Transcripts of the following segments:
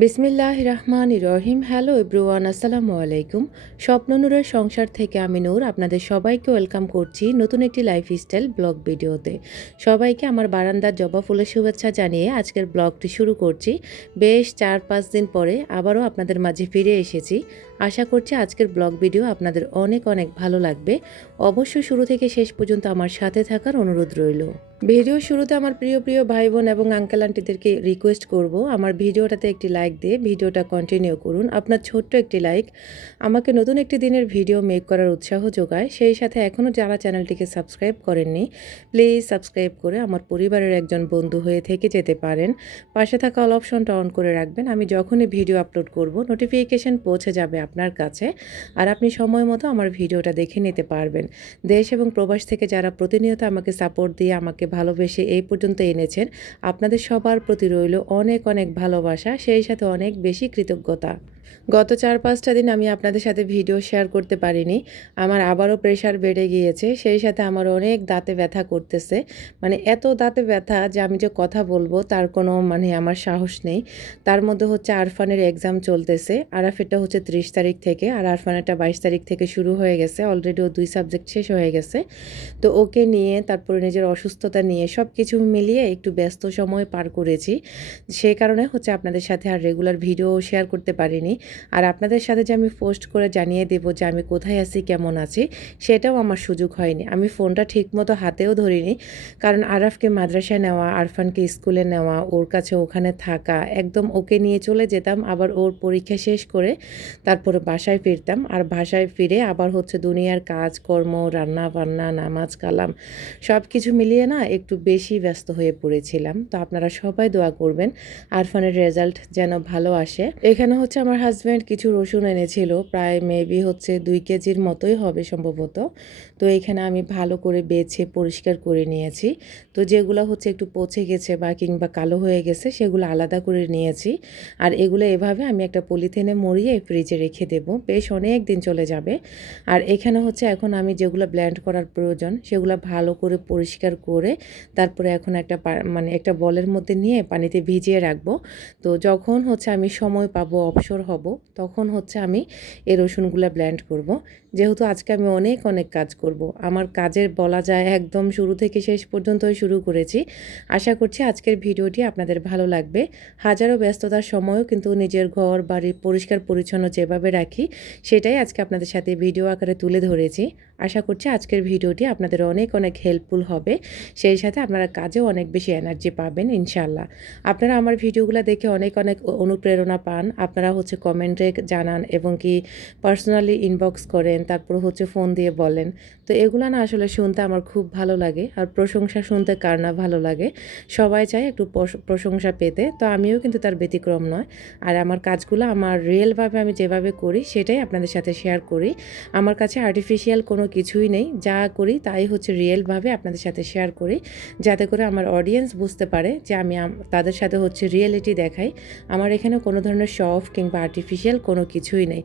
বিসমিল্লাহির রহমানির রহিম। Hello everyone, আসসালামু আলাইকুম। স্বপ্ননূরের সংসার থেকে আমি নূর আপনাদের সবাইকে ওয়েলকাম করছি নতুন একটি লাইফস্টাইল ব্লগ ভিডিওতে। সবাইকে আমার বারান্দার জবা ফুলের শুভেচ্ছা জানিয়ে আজকের ব্লগটি শুরু করছি। বেশ 4-5 দিন পরে আবারও আপনাদের মাঝে ফিরে এসেছি। আশা করছি আজকের ব্লগ ভিডিও আপনাদের অনেক অনেক ভালো লাগবে। অবশ্যই শুরু থেকে শেষ পর্যন্ত আমার সাথে থাকার অনুরোধ রইল। ভিডিও শুরুতে আমার প্রিয় প্রিয় ভাই বোন এবং আঙ্কেল আন্টিদেরকে রিকোয়েস্ট করব আমার ভিডিওটাতে একটি লাইক দিয়ে ভিডিওটা কন্টিনিউ করুন। আপনার ছোট্ট একটি লাইক আমাকে নতুন একটি দিনের ভিডিও মেক করার উৎসাহ যোগায়। সেই সাথে এখনও যারা চ্যানেলটিকে সাবস্ক্রাইব করেননি, প্লিজ সাবস্ক্রাইব করে আমার পরিবারের একজন বন্ধু হয়ে থেকে যেতে পারেন। পাশে থাকা অল অপশনটা অন করে রাখবেন। আমি যখনই ভিডিও আপলোড করব নোটিফিকেশান পৌঁছে যাবে আপনার কাছে, আর আপনি সময় মতো আমার ভিডিওটা দেখে নিতে পারবেন। দেশ এবং প্রবাস থেকে যারা প্রতিনিয়ত আমাকে সাপোর্ট দিয়ে আমাকে ভালোবেসে এই পর্যন্ত এনেছেন, আপনাদের সবার প্রতি রইল অনেক অনেক ভালোবাসা, সেই সাথে অনেক বেশি কৃতজ্ঞতা। গত 4-5টা দিন আমি আপনাদের সাথে ভিডিও শেয়ার করতে পারিনি। আমার আবারও প্রেশার বেড়ে গিয়েছে, সেই সাথে আমার অনেক দাঁতে ব্যথা করতেছে। মানে এত দাঁতে ব্যথা যে আমি যে কথা বলবো তার কোনো আমার সাহস নেই। তার মধ্যে হচ্ছে আরফানের এক্সাম চলতেছে। আরাফেরটা হচ্ছে 30 তারিখ থেকে, আর আরফানেরটা 22 তারিখ থেকে শুরু হয়ে গেছে। অলরেডি ও 2 সাবজেক্ট শেষ হয়ে গেছে। তো ওকে নিয়ে, তারপরে নিজের অসুস্থতা নিয়ে সব কিছু মিলিয়ে একটু ব্যস্ত সময় পার করেছি। সেই কারণে হচ্ছে আপনাদের সাথে আর রেগুলার ভিডিও শেয়ার করতে পারিনি। আর আপনাদের সাথে যে আমি পোস্ট করে জানিয়ে দেব যে আমি কোথায় আছি, কেমন আছি, সেটাও আমার সুযোগ হয়নি। আমি ফোনটা ঠিকমতো হাতেও ধরিনি, কারণ আরাফকে মাদ্রাসায় নেওয়া, আরফানকে স্কুলে নেওয়া, ওর কাছে ওখানে থাকা, একদম ওকে নিয়ে চলে যেতাম, আবার ওর পরীক্ষা শেষ করে তারপরে বাসায় ফিরতাম। আর বাসায় ফিরে আবার হচ্ছে দুনিয়ার কাজকর্ম, রান্না বান্না, নামাজ কালাম সব কিছু মিলিয়ে না একটু বেশি ব্যস্ত হয়ে পড়েছিলাম। তো আপনারা সবাই দোয়া করবেন আরফানের রেজাল্ট যেন ভালো আসে। এখানে হচ্ছে আমার হাজব্যান্ড কিছু রসুন এনেছিল, প্রায় মেবি হচ্ছে 2 কেজির মতোই হবে সম্ভবত। তো এখানে আমি ভালো করে বেছে পরিষ্কার করে নিয়েছি। তো যেগুলো হচ্ছে একটু পচে গেছে বা কিংবা কালো হয়ে গেছে সেগুলো আলাদা করে নিয়েছি। আর এগুলো এভাবে আমি একটা পলিথিনে মুড়িয়ে ফ্রিজে রেখে দেব, বেশ অনেক দিন চলে যাবে। আর এখানে হচ্ছে এখন আমি যেগুলো ব্লেন্ড করার প্রয়োজন সেগুলো ভালো করে পরিষ্কার করে তারপরে এখন একটা একটা বলের মধ্যে নিয়ে পানিতে ভিজিয়ে রাখবো। তো যখন হচ্ছে আমি সময় পাবো, অবসর হব, তখন হচ্ছে আমি এই রসুনগুলো ব্লেন্ড করব। যেহেতু আজকে আমি অনেক অনেক কাজ করব, আমার কাজের বলা যায় একদম শুরু থেকে শেষ পর্যন্তই শুরু করেছি। আশা করছি আজকের ভিডিওটি আপনাদের ভালো লাগবে। হাজারো ব্যস্ততার সময়ও কিন্তু নিজের ঘর বাড়ি পরিষ্কার পরিচ্ছন্ন যেভাবে রাখি সেটাই আজকে আপনাদের সাথে ভিডিও আকারে তুলে ধরেছি। আশা করছি আজকের ভিডিওটি আপনাদের অনেক অনেক হেল্পফুল হবে, সেই সাথে আপনারা কাজেও অনেক বেশি এনার্জি পাবেন ইনশাল্লাহ। আপনারা আমার ভিডিওগুলো দেখে অনেক অনেক অনুপ্রেরণা পান, আপনারা হচ্ছে কমেন্টে জানান এবং কি পার্সোনালি ইনবক্স করেন, তারপর হচ্ছে ফোন দিয়ে বলেন। তো এগুলো না আসলে শুনতে আমার খুব ভালো লাগে, আর প্রশংসা শুনতে কার না ভালো লাগে। সবাই চায় একটু প্রশংসা পেতে, তো আমিও কিন্তু তার ব্যতিক্রম নয়। আর আমার কাজগুলো আমার রিয়েলভাবে আমি যেভাবে করি সেটাই আপনাদের সাথে শেয়ার করি। আমার কাছে আর্টিফিশিয়াল কোনো কিছুই নেই, যা করি তাই হচ্ছে রিয়েলভাবে আপনাদের সাথে শেয়ার করি, যাতে করে আমার অডিয়েন্স বুঝতে পারে যে আমি তাদের সাথে হচ্ছে রিয়েলিটি দেখাই। আমার এখানে কোনো ধরনের শো অফ কিংবা আর্টিফিশিয়াল কোনো কিছুই নেই।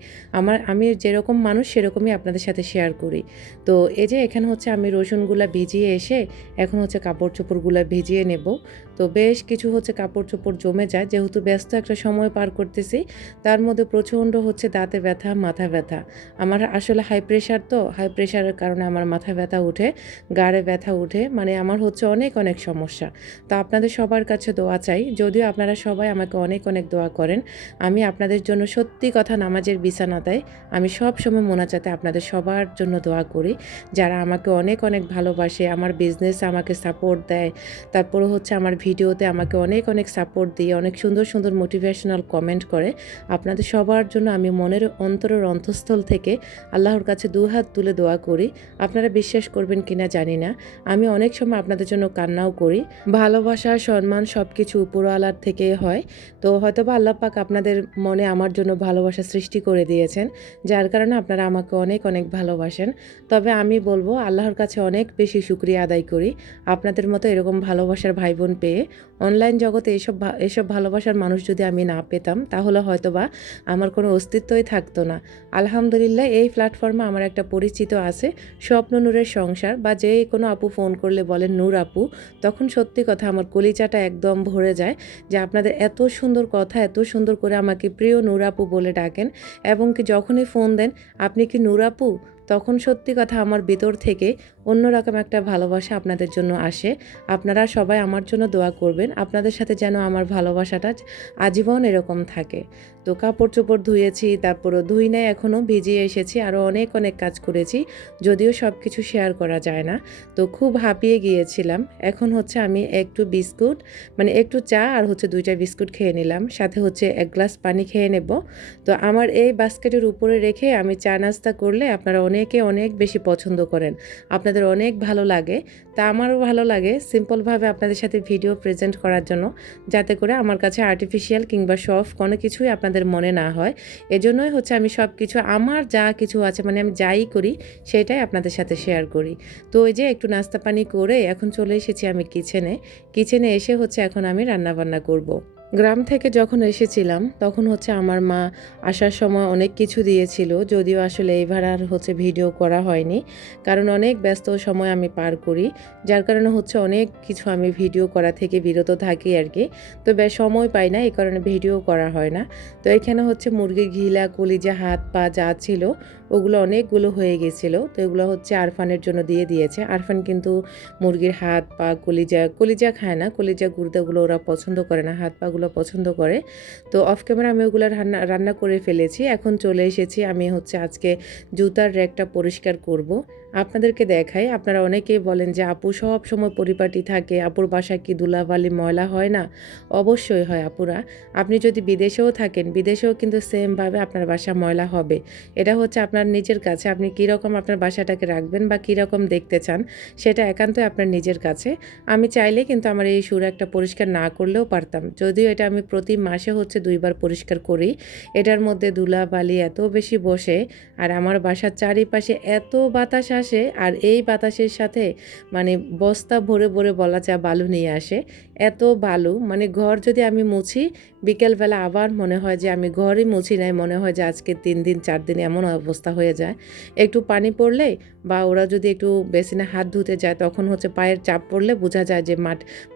আমি যেরকম মানুষ সেরকমই আপনাদের সাথে শেয়ার করি। তো এই যে এখানে হচ্ছে আমি রসুনগুলা ভিজিয়ে এসে এখন হচ্ছে কাপড় চোপড়গুলো ভিজিয়ে নেব। তো বেশ কিছু হচ্ছে কাপড় চোপড় জমে যায়, যেহেতু ব্যস্ত একটা সময় পার করতেছি, তার মধ্যে প্রচণ্ড হচ্ছে দাঁতে ব্যথা, মাথা ব্যথা। আমার আসলে হাই প্রেশার, তো হাই প্রেশারের কারণে আমার মাথা ব্যথা উঠে, গাড়ে ব্যথা উঠে, আমার হচ্ছে অনেক অনেক সমস্যা। তো আপনাদের সবার কাছে দোয়া চাই, যদিও আপনারা সবাই আমাকে অনেক অনেক দোয়া করেন। আমি আপনাদের জন্য সত্যি কথা নামাজের বিছানাতে আমি সব সময় মোনাজাতে আপনাদের সবার জন্য দোয়া করি, যারা আমাকে অনেক অনেক ভালোবাসে, আমার বিজনেসে আমাকে সাপোর্ট দেয়, তারপরে হচ্ছে আমার ভিডিওতে আমাকে অনেক অনেক সাপোর্ট দিয়ে অনেক সুন্দর সুন্দর মোটিভেশনাল কমেন্ট করে। আপনাদের সবার জন্য আমি মনের অন্তরের অন্তঃস্থল থেকে আল্লাহর কাছে দুহাত তুলে দোয়া করি। আপনারা বিশ্বাস করবেন কিনা জানি না, আমি অনেক সময় আপনাদের জন্য কান্নাও করি। ভালোবাসা, সম্মান সব কিছু উপরওয়ালার থেকে হয়। তো হয়তোবা আল্লাহ পাক আপনাদের মনে আমার আমার জন্য ভালোবাসা সৃষ্টি করে দিয়েছেন, যার কারণে আপনারা আমাকে অনেক অনেক ভালোবাসেন। তবে আমি বলবো আল্লাহর কাছে অনেক বেশি শুকরিয়া আদায় করি আপনাদের মতো এরকম ভালোবাসার ভাই বোন পেয়ে। অনলাইন জগতে এসব ভালোবাসার মানুষ যদি আমি না পেতাম তাহলে হয়তোবা আমার কোনো অস্তিত্বই থাকতো না। আলহামদুলিল্লাহ এই প্ল্যাটফর্মে আমার একটা পরিচিত আছে, স্বপ্ন নূরের সংসার, বা যে কোনো আপু ফোন করলে বলেন নূর আপু, তখন সত্যি কথা আমার কলিজাটা একদম ভরে যায় যে আপনাদের এত সুন্দর কথা, এত সুন্দর করে আমাকে প্রিয় নূর আপু বলে ডাকেন, এবং কি যখনই ফোন দেন আপনি কি নূর আপু, তখন সত্যি কথা আমার ভিতর থেকে অন্যরকম একটা ভালোবাসা আপনাদের জন্য আসে। আপনারা সবাই আমার জন্য দোয়া করবেন, আপনাদের সাথে যেন আমার ভালোবাসাটা আজীবন এরকম থাকে। তো কাপড় চোপড় ধুয়েছি, তারপরও ধুই নাই এখনও, ভিজিয়ে এসেছি, আরও অনেক অনেক কাজ করেছি, যদিও সব কিছু শেয়ার করা যায় না। তো খুব হাঁপিয়ে গিয়েছিলাম। এখন হচ্ছে আমি একটু বিস্কুট, মানে একটু চা আর হচ্ছে 2টা বিস্কুট খেয়ে নিলাম, সাথে হচ্ছে 1 গ্লাস পানি খেয়ে নেব। তো আমার এই বাস্কেটের উপরে রেখে আমি চা নাস্তা করলে আপনারা অনেকে অনেক বেশি পছন্দ করেন, আপনাদের অনেক ভালো লাগে। তা আমারও ভালো লাগে সিম্পলভাবে আপনাদের সাথে ভিডিও প্রেজেন্ট করার জন্য, যাতে করে আমার কাছে আর্টিফিশিয়াল কিংবা সফট কোনো কিছুই আপনাদের মনে না হয়। এজন্যই হচ্ছে আমি সব কিছু আমার যা কিছু আছে, মানে আমি যাই করি সেটাই আপনাদের সাথে শেয়ার করি। তো ওই যে একটু নাস্তা পানি করে এখন চলে এসেছি আমি কিচেনে এসে হচ্ছে এখন আমি রান্নাবান্না করব। গ্রাম থেকে যখন এসেছিলাম তখন হচ্ছে আমার মা আসার সময় অনেক কিছু দিয়েছিল, যদিও আসলে এইবার আর হচ্ছে ভিডিও করা হয়নি, কারণ অনেক ব্যস্ত সময় আমি পার করি, যার কারণে হচ্ছে অনেক কিছু আমি ভিডিও করা থেকে বিরত থাকি আর কি। তো বেশ সময় পাই না, এই কারণে ভিডিও করা হয় না। তো এখানে হচ্ছে মুরগির ঘিলা, কলিজা, হাত পা যা ছিল ওগুলো অনেকগুলো হয়ে গেছিলো। তো এগুলো হচ্ছে আরফানের জন্য দিয়ে দিয়েছে। আরফান কিন্তু মুরগির হাত পা কলিজা খায় না, কলিজা গুর্দাগুলো ওরা পছন্দ করে না, হাত পাগুলো পছন্দ করে। তো অফ ক্যামেরা আমি ওগুলো রান্না করে ফেলেছি। এখন চলে এসেছি আমি হচ্ছে আজকে জুতার র্যাকটা পরিষ্কার করব। আপনাদেরকে দেখাই, আপনারা অনেকেই বলেন যে আপু সব সময় পরিপাটি থাকে, আপুর বাসায় কি ধুলাবালি ময়লা হয় না? অবশ্যই হয় আপুরা। আপনি যদি বিদেশেও থাকেন, বিদেশেও কিন্তু সেমভাবে আপনার বাসা ময়লা হবে। এটা হচ্ছে আপনার নিজের কাছে, আপনি কীরকম আপনার বাসাটাকে রাখবেন বা কীরকম দেখতে চান সেটা একান্তই আপনার নিজের কাছে। আমি চাইলে কিন্তু আমার এই একটা পরিষ্কার না করলেও পারতাম, যদিও এটা আমি প্রতি মাসে হচ্ছে 2বার পরিষ্কার করি। এটার মধ্যে ধুলাবালি এত বেশি বসে, আর আমার বাসার চারিপাশে এত বাতাস আসে, আর এই বাতাসের সাথে মানে বস্তা ভরে ভরে বলা যায় বালু নিয়ে আসে। এত বালু, মানে ঘর যদি আমি মুছি বিকেলবেলা আবার মনে হয় যে আমি ঘরই মুছি নাই, মনে হয় যে আজকে 3 দিন 4 দিন এমন অবস্থা হয়ে যায়। একটু পানি পড়লে বা ওরা যদি একটু বেসিনে হাত ধুতে যায় তখন হচ্ছে পায়ের চাপ পড়লে বোঝা যায় যে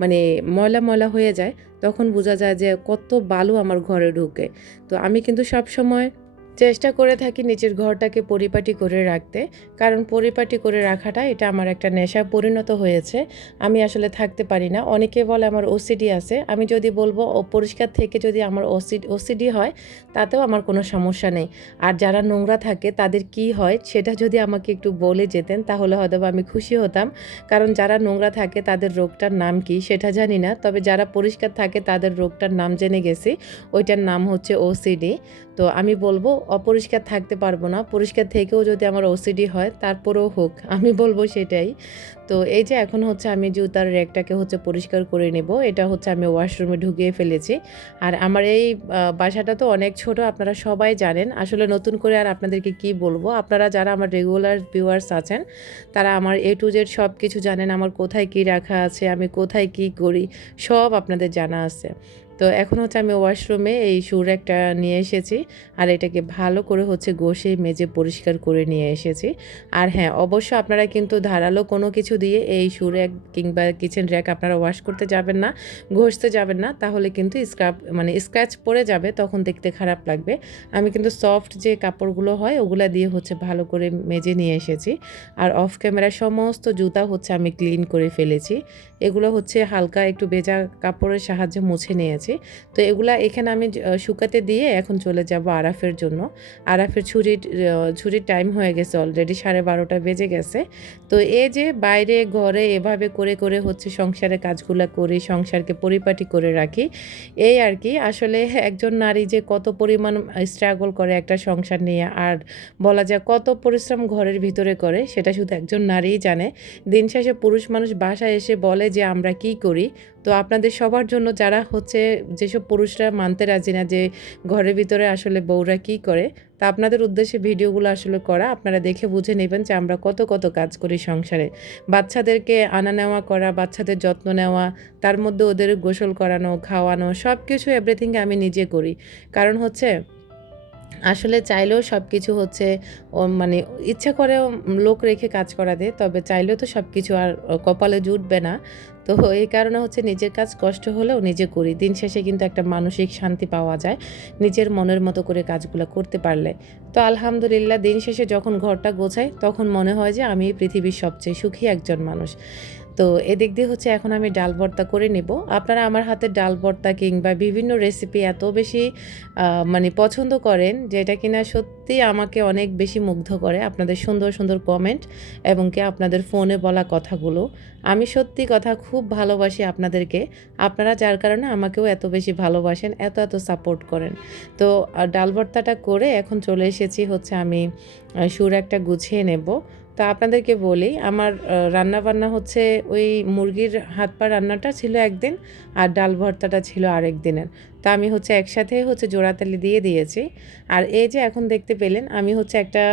মানে ময়লা ময়লা হয়ে যায়, তখন বোঝা যায় যে কত বালু আমার ঘরে ঢুকে। তো আমি কিন্তু সব সময় চেষ্টা করে থাকি নিজের ঘরটাকে পরিপাটি করে রাখতে, কারণ পরিপাটি করে রাখাটা এটা আমার একটা নেশা পরিণত হয়েছে। আমি আসলে থাকতে পারি না। অনেকে বলে আমার ওসিডি আছে, আমি যদি বলবো পরিষ্কার থেকে যদি আমার ওসিডি হয় তাতেও আমার কোনো সমস্যা নেই। আর যারা নোংরা থাকে তাদের কি হয় সেটা যদি আমাকে একটু বলে যেতেন তাহলে হয়তো আমি খুশি হতাম, কারণ যারা নোংরা থাকে তাদের রোগটার নাম কি সেটা জানি না, তবে যারা পরিষ্কার থাকে তাদের রোগটার নাম জেনে গেছি, ওইটার নাম হচ্ছে ওসিডি। তো আমি বলবো অপরিষ্কার থাকতে পারবো না, পরিষ্কার থেকেও যদি আমার ওসিডি হয় তারপরেও হোক, আমি বলবো সেটাই। তো এই যে এখন হচ্ছে আমি জুতার র্যাকটাকে হচ্ছে পরিষ্কার করে নেব, এটা হচ্ছে আমি ওয়াশরুমে ঢুকিয়ে ফেলেছি। আর আমার এই বাসাটা তো অনেক ছোট, আপনারা সবাই জানেন, আসলে নতুন করে আর আপনাদেরকে কি বলবো, আপনারা যারা আমার রেগুলার ভিউয়ার্স আছেন তারা আমার A to Z সব কিছু জানেন, আমার কোথায় কি রাখা আছে, আমি কোথায় কি করি সব আপনাদের জানা আছে। তো এখন হচ্ছে আমি ওয়াশরুমে এই র্যাকটা নিয়ে এসেছি, আর এটাকে ভালো করে হচ্ছে ঘষে মেজে পরিষ্কার করে নিয়ে এসেছি। আর হ্যাঁ, অবশ্য আপনারা কিন্তু ধারালো কোনো কিছু দিয়ে এই র্যাক কিংবা কিচেন র্যাক আপনারা ওয়াশ করতে যাবেন না, ঘষতে যাবেন না, তাহলে কিন্তু স্ক্র্যাচ পড়ে যাবে, তখন দেখতে খারাপ লাগবে। আমি কিন্তু সফট যে কাপড়গুলো হয় ওগুলা দিয়ে হচ্ছে ভালো করে মেজে নিয়ে এসেছি। আর অফ ক্যামেরায় সমস্ত জুতা হচ্ছে আমি ক্লিন করে ফেলেছি, এগুলো হচ্ছে হালকা একটু ভেজা কাপড়ের সাহায্যে মুছে নিয়েছি। তো এগুলা এখানে আমি শুকাতে দিয়ে এখন চলে যাব আরাফের জন্য। আরাফের ছুটির টাইম হয়ে গেছে, অলরেডি 12:30 বেজে গেছে। তো এই যে বাইরে ঘরে এভাবে করে করে হচ্ছে সংসারের কাজগুলো করি, সংসারকে পরিপাটি করে রাখি, এই আর কি। আসলে একজন নারী যে কত পরিমাণ স্ট্রাগল করে একটা সংসার নিয়ে, আর বলা যায় কত পরিশ্রম ঘরের ভিতরে করে, সেটা শুধু একজন নারীই জানে। দিন শেষে পুরুষ মানুষ বাসায় এসে বলে যে আমরা কি করি, তো আপনাদের সবার জন্য যারা হচ্ছে যেসব পুরুষরা মানতে রাজি না যে ঘরের ভিতরে আসলে বউরা কী করে, তা আপনাদের উদ্দেশ্যে ভিডিওগুলো আসলে করা, আপনারা দেখে বুঝে নেবেন যে আমরা কত কত কাজ করি সংসারে। বাচ্চাদেরকে আনা নেওয়া করা, বাচ্চাদের যত্ন নেওয়া, তার মধ্যে ওদের গোসল করানো, খাওয়ানো, সব কিছু এভরিথিং আমি নিজে করি। কারণ হচ্ছে আসলে চাইলেও সব কিছু হচ্ছে মানে ইচ্ছা করেও লোক রেখে কাজ করাতে, তবে চাইলেও তো সব কিছু আর কপালে জুটবে না। তো এই কারণে হচ্ছে নিজের কাজ কষ্ট হলেও নিজে করি। দিন শেষে কিন্তু একটা মানসিক শান্তি পাওয়া যায় নিজের মনের মতো করে কাজগুলো করতে পারলে। তো আলহামদুলিল্লাহ দিন শেষে যখন ঘরটা গোছাই তখন মনে হয় যে আমি পৃথিবীর সবচেয়ে সুখী একজন মানুষ। তো এদিক দিয়ে হচ্ছে এখন আমি ডাল ভর্তা করে নেব। আপনারা আমার হাতের ডাল ভর্তা কিংবা বিভিন্ন রেসিপি এত বেশি মানে পছন্দ করেন, যেটা কিনা সত্যি আমাকে অনেক বেশি মুগ্ধ করে আপনাদের সুন্দর সুন্দর কমেন্ট এবং কি আপনাদের ফোনে বলা কথাগুলো। আমি সত্যি কথা খুব ভালোবাসি আপনাদেরকে, আপনারা যার কারণে আমাকেও এত বেশি ভালোবাসেন, এত এত সাপোর্ট করেন। তো ডাল ভর্তাটা করে এখন চলে এসেছি হচ্ছে আমি সুর একটা গুছিয়ে নেব। তো আপনাদেরকে বলি, আমার রান্নাবান্না হচ্ছে ওই মুরগির হাত পা রান্নাটা ছিল একদিন, আর ডাল ভর্তাটা ছিল আরেক দিনের। তো আমি হচ্ছে একসাথে হচ্ছে জোড়াতালি দিয়ে দিয়েছি। আর এই যে এখন দেখতে পেলেন আমি হচ্ছে একটা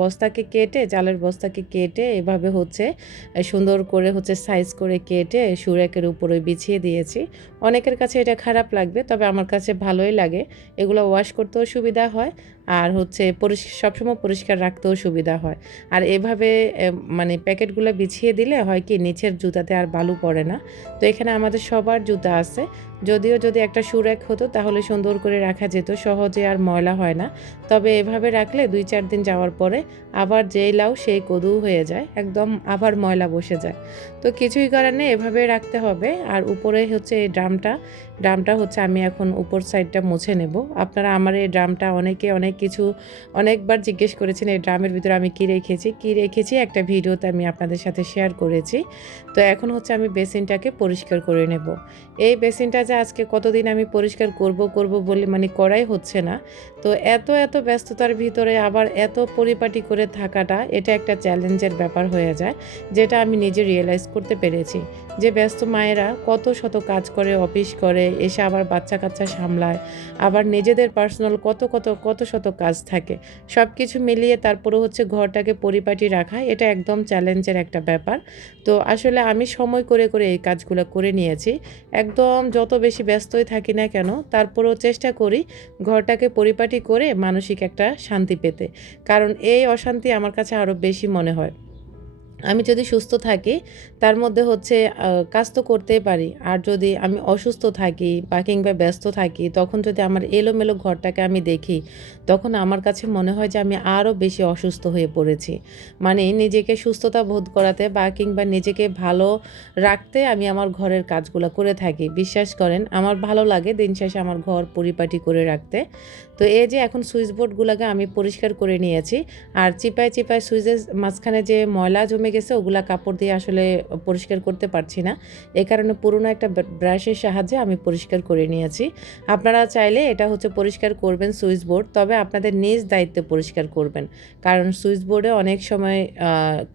বস্তাকে কেটে, চালের বস্তাকে কেটে এভাবে হচ্ছে সুন্দর করে হচ্ছে সাইজ করে কেটে সুরেকের উপরে বিছিয়ে দিয়েছি। অনেকের কাছে এটা খারাপ লাগবে, তবে আমার কাছে ভালোই লাগে। এগুলো ওয়াশ করতেও সুবিধা হয়, আর হচ্ছে সবসময় পরিষ্কার রাখতেও সুবিধা হয়। আর এভাবে মানে প্যাকেটগুলো বিছিয়ে দিলে হয় কি নিচের জুতাতে আর বালু পড়ে না। তো এখানে আমাদের সবার জুতা আছে, যদিও যদি একটা শু র্যাক হতো তাহলে সুন্দর করে রাখা যেত, সহজে আর ময়লা হয় না। তবে এভাবে রাখলে 2-4 দিন যাওয়ার পরে আবার যেই লাউ সেই কদু হয়ে যায়, একদম আবার ময়লা বসে যায়। তো কিছুই করার নেই, এভাবে রাখতে হবে। আর উপরে হচ্ছে এই ড্রামটা হচ্ছে আমি এখন উপর সাইডটা মুছে নেব। আপনারা আমার এই ড্রামটা অনেকে অনেক কিছু অনেকবার জিজ্ঞেস করেছেন এই ড্রামের ভিতরে আমি কী রেখেছি একটা ভিডিওতে আমি আপনাদের সাথে শেয়ার করেছি। তো এখন হচ্ছে আমি বেসিনটাকে পরিষ্কার করে নেব। এই বেসিনটা যে আজকে কতদিন আমি পরিষ্কার করব বলে মানে করাই হচ্ছে না। তো এত ব্যস্ততার ভিতরে আবার এত পরিপাটি করে থাকাটা, এটা একটা চ্যালেঞ্জের ব্যাপার হয়ে যায়, যেটা আমি নিজে রিয়েলাইজ করতে পেরেছি যে ব্যস্ত মায়েরা কত শত কাজ করে, অফিস করে, এসে আবার বাচ্চা কাচ্চা সামলায়, আবার নিজেদের পার্সোনাল কত শত কাজ থাকে। সব কিছু মিলিয়ে তারপরে হচ্ছে ঘরটাকে পরিপাটি রাখা, এটা একদম চ্যালেঞ্জের একটা ব্যাপার। তো আসলে আমি সময় করে এই কাজগুলো করে নিয়েছি। একদম যত বেশি ব্যস্তই থাকি না কেন, তারপরেও চেষ্টা করি ঘরটাকে পরিপাটি করে মানসিক একটা শান্তি পেতে। কারণ এই অশান্তি আমার কাছে আরও বেশি মনে হয়। আমি যদি সুস্থ থাকি তার মধ্যে হচ্ছে কাজ তো করতেই পারি, আর যদি আমি অসুস্থ থাকি বা কিংবা ব্যস্ত থাকি তখন যদি আমার এলোমেলো ঘরটাকে আমি দেখি, তখন আমার কাছে মনে হয় যে আমি আরও বেশি অসুস্থ হয়ে পড়েছি। মানে নিজেকে সুস্থতা বোধ করাতে বা কিংবা নিজেকে ভালো রাখতে আমি আমার ঘরের কাজগুলো করে থাকি। বিশ্বাস করেন আমার ভালো লাগে দিন শেষে আমার ঘর পরিপাটি করে রাখতে। তো এই যে এখন সুইচ বোর্ডগুলোকে আমি পরিষ্কার করে নিয়েছি, আর চিপায় সুইচের মাঝখানে যে ময়লা জমে গেছে ওগুলা কাপড় দিয়ে আসলে পরিষ্কার করতে পারছি না, এ কারণে পুরনো একটা ব্রাশের সাহায্যে আমি পরিষ্কার করে নিয়েছি। আপনারা চাইলে এটা হচ্ছে পরিষ্কার করবেন সুইচ বোর্ড, তবে আপনাদের নিজ দায়িত্বে পরিষ্কার করবেন, কারণ সুইচ বোর্ডে অনেক সময়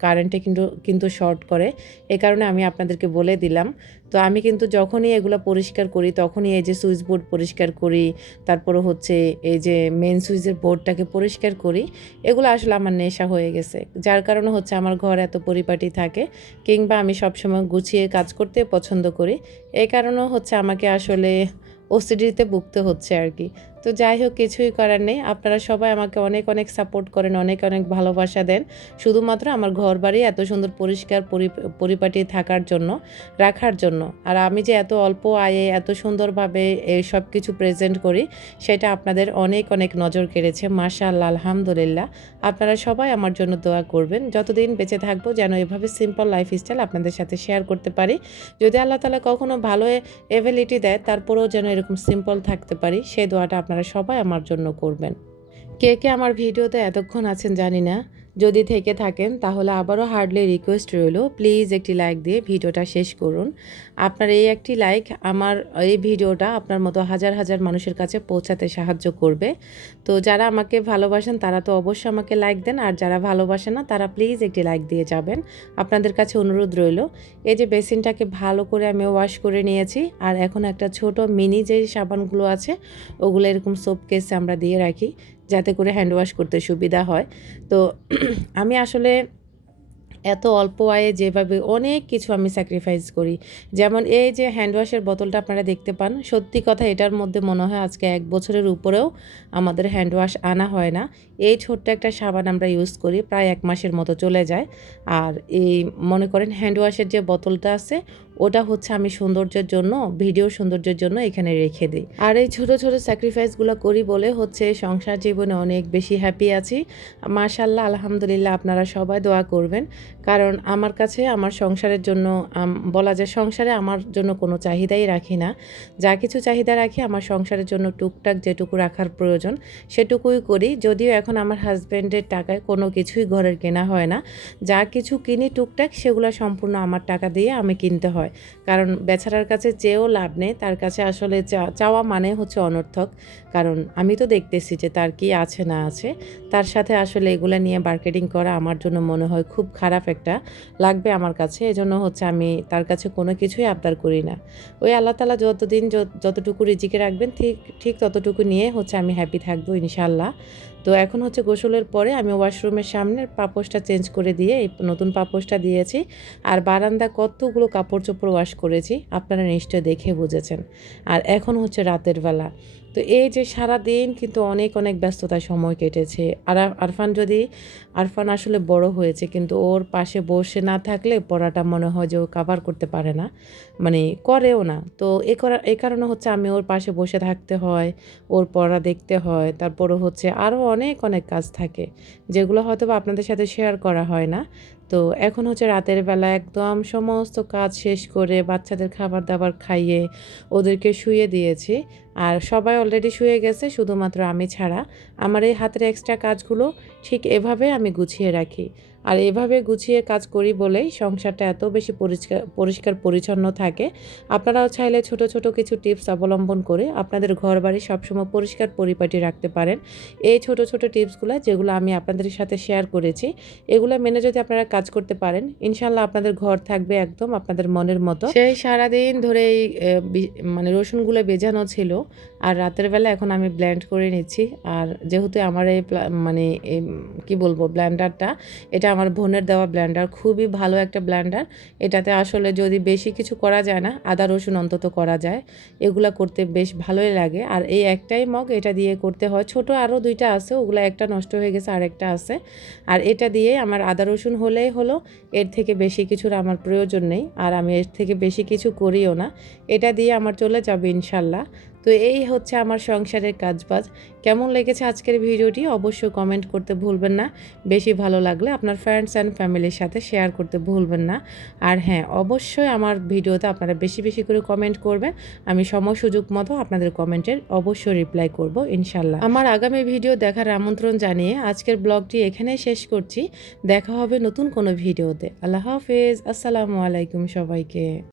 কারেন্টে কিন্তু শর্ট করে, এ কারণে আমি আপনাদেরকে বলে দিলাম। তো আমি কিন্তু যখনই এগুলো পরিষ্কার করি তখনই এই যে সুইচ বোর্ড পরিষ্কার করি, তারপরে হচ্ছে এই যে মেন সুইচের বোর্ডটাকে পরিষ্কার করি। এগুলো আসলে আমার নেশা হয়ে গেছে, যার কারণে হচ্ছে আমার ঘর এত পরিপাটি থাকে, কিংবা আমি সবসময় গুছিয়ে কাজ করতে পছন্দ করি। এই কারণেও হচ্ছে আমাকে আসলে ওসিডিতে ভুগতে হচ্ছে আর কি। তো যাই হোক, কিছুই করার নেই। আপনারা সবাই আমাকে অনেক সাপোর্ট করেন, অনেক ভালোবাসা দেন, শুধুমাত্র আমার ঘর বাড়ি এত সুন্দর পরিষ্কার পরিপাটি থাকার জন্য, রাখার জন্য। আর আমি যে এত অল্প আয়ে এত সুন্দরভাবে এই সব কিছু প্রেজেন্ট করি, সেটা আপনাদের অনেক নজর কেড়েছে। মাশাআল্লাহ, আলহামদুলিল্লাহ। আপনারা সবাই আমার জন্য দোয়া করবেন, যতদিন বেঁচে থাকবো যেন এভাবে সিম্পল লাইফস্টাইল আপনাদের সাথে শেয়ার করতে পারি। যদি আল্লাহ তাআলা কখনো ভালো এবিলিটি দেয়, তারপরেও যেন এরকম সিম্পল থাকতে পারি, সেই দোয়াটা আপনারা সবাই আমার জন্য করবেন। কে আমার ভিডিওতে এতক্ষণ আছেন জানি না, যদি থেকে থাকেন তাহলে আবারও হার্ডলি রিকোয়েস্ট রইল, প্লিজ একটি লাইক দিয়ে ভিডিওটা শেষ করুন। আপনার এই একটি লাইক আমার এই ভিডিওটা আপনার মতো হাজার হাজার মানুষের কাছে পৌঁছাতে সাহায্য করবে। তো যারা আমাকে ভালোবাসেন তারা তো অবশ্যই আমাকে লাইক দেন, আর যারা ভালোবাসেন না তারা প্লিজ একটি লাইক দিয়ে যাবেন। আপনাদের কাছে অনুরোধ রইল। এই যে বেসিনটাকে ভালো করে আমি ওয়াশ করে নিয়েছি, আর এখন একটা ছোট মিনি যে সাবানগুলো আছে ওগুলো এরকম সোপ কেসে আমরা দিয়ে রাখি যাতে করে হ্যান্ড ওয়াশ করতে সুবিধা হয়। তো আমি আসলে এত অল্প আয়ে যেভাবে অনেক কিছু আমি স্যাক্রিফাইস করি, যেমন এই যে হ্যান্ড ওয়াশের বোতলটা আপনারা দেখতে পান, সত্যি কথা এটার মধ্যে মনে হয় আজকে 1 বছরের উপরেও আমাদের হ্যান্ড ওয়াশ আনা হয় না। এই ছোট্ট একটা সাবান আমরা ইউজ করি, প্রায় 1 মাসের মতো চলে যায়। আর এই মনে করেন হ্যান্ড ওয়াশের যে বোতলটা আছে ওটা হচ্ছে আমি সৌন্দর্যের জন্য, ভিডিও সৌন্দর্যের জন্য এখানে রেখে দিই। আর এই ছোট ছোট স্যাক্রিফাইসগুলো করি বলে হচ্ছে সংসার জীবনে অনেক বেশি হ্যাপি আছি। মাশাআল্লাহ, আলহামদুলিল্লাহ, আপনারা সবাই দোয়া করবেন। কারণ আমার কাছে আমার সংসারের জন্য বলা যায় সংসারে আমার জন্য কোনো চাহিদাই রাখি না। যা কিছু চাহিদা রাখি আমার সংসারের জন্য টুকটাক যেটুকু রাখার প্রয়োজন সেটুকুই করি। যদিও এখন আমার হাজব্যান্ডের টাকায় কোনো কিছুই ঘরের কেনা হয় না, যা কিছু কিনি টুকটাক সেগুলো সম্পূর্ণ আমার টাকা দিয়ে আমি কিনতে হয়। কারণ বেচারার কাছে চেয়েও লাভ নেই, তার কাছে আসলে চাওয়া মানে হচ্ছে অনর্থক। কারণ আমি তো দেখতেছি যে তার কি আছে না আছে, তার সাথে আসলে এগুলো নিয়ে মার্কেটিং করা আমার জন্য মনে হয় খুব খারাপ একটা লাগবে আমার কাছে। এজন্য হচ্ছে আমি তার কাছে কোনো কিছুই আবদার করি না। ওই আল্লাহ তাআলা যতদিন যতটুকু রিজিকে রাখবেন ঠিক ঠিক ততটুকু নিয়ে হচ্ছে আমি হ্যাপি থাকবো ইনশাআল্লাহ। তো এখন হচ্ছে গোসলের পরে আমি ওয়াশরুমের সামনের পাপোশটা চেঞ্জ করে দিয়ে এই নতুন পাপোশটা দিয়েছি। আর বারান্দা কতগুলো কাপড় চোপড় ওয়াশ করেছি আপনারা নিশ্চয় দেখে বুঝেছেন। আর এখন হচ্ছে রাতের বেলা। তো এই যে সারাদিন কিন্তু অনেক অনেক ব্যস্ততায় সময় কেটেছে। আর আরফান আসলে বড় হয়েছে, কিন্তু ওর পাশে বসে না থাকলে পড়াটা মনে হয় যে ও কাভার করতে পারে না, মানে করেও না। তো এই কারণে হচ্ছে আমি ওর পাশে বসে থাকতে হয়, ওর পড়া দেখতে হয়, তারপরও হচ্ছে আরও অনেক অনেক কাজ থাকে যেগুলো হয়তো বা আপনাদের সাথে শেয়ার করা হয় না। তো এখন হচ্ছে রাতের বেলা একদম সমস্ত কাজ শেষ করে বাচ্চাদের খাবার দাবার খাইয়ে ওদেরকে শুইয়ে দিয়েছি। আর সবাই অলরেডি শুয়ে গেছে, শুধুমাত্র আমি ছাড়া। আমার এই হাতের এক্সট্রা কাজগুলো ঠিক এভাবে আমি গুছিয়ে রাখি। আর এভাবে গুছিয়ে কাজ করি বলেই সংসারটা এত বেশি পরিষ্কার পরিচ্ছন্ন থাকে। আপনারাও চাইলে ছোট ছোট কিছু টিপস অবলম্বন করে আপনাদের ঘরবাড়ি সবসময় পরিষ্কার পরিপাটি রাখতে পারেন। এই ছোট ছোট টিপসগুলো যেগুলো আমি আপনাদের সাথে শেয়ার করেছি, এগুলো মেনে যদি আপনারা কাজ করতে পারেন ইনশাল্লাহ আপনাদের ঘর থাকবে একদম আপনাদের মনের মতো। সেই সারাদিন ধরে এই মানে রসুনগুলো ভেজানো ছিল, আর রাতের বেলা এখন আমি ব্লেন্ড করে নিচ্ছি। আর যেহেতু আমার এই মানে কি বলবো ব্লেন্ডারটা, এটা আমার বোনের দেওয়া ব্লেন্ডার, খুবই ভালো একটা ব্লেন্ডার। এটাতে আসলে যদি বেশি কিছু করা যায় না, আদা রসুন অন্তত করা যায়, এগুলা করতে বেশ ভালোই লাগে। আর এই একটাই মগ এটা দিয়ে করতে হয়, ছোট আরও 2টা আছে, ওগুলো একটা নষ্ট হয়ে গেছে আর একটা আছে। আর এটা দিয়ে আমার আদা রসুন হলেই হলো, এর থেকে বেশি কিছুর আমার প্রয়োজন নেই, আর আমি এর থেকে বেশি কিছু করিও না। এটা দিয়ে আমার চলে যাবে ইনশাল্লাহ। তো এই হচ্ছে আমার সংসারের কাজবাজ। কেমন লেগেছে আজকের ভিডিওটি অবশ্যই কমেন্ট করতে ভুলবেন না। বেশি ভালো লাগলে আপনার ফ্রেন্ডস অ্যান্ড ফ্যামিলির সাথে শেয়ার করতে ভুলবেন না। আর হ্যাঁ, অবশ্যই আমার ভিডিওতে আপনারা বেশি বেশি করে কমেন্ট করবেন। আমি সময় সুযোগ মতো আপনাদের কমেন্টের অবশ্যই রিপ্লাই করব ইনশাল্লাহ। আমার আগামী ভিডিও দেখার আমন্ত্রণ জানিয়ে আজকের ব্লগটি এখানেই শেষ করছি। দেখা হবে নতুন কোনো ভিডিওতে। আল্লাহ হাফেজ, আসসালামু আলাইকুম সবাইকে।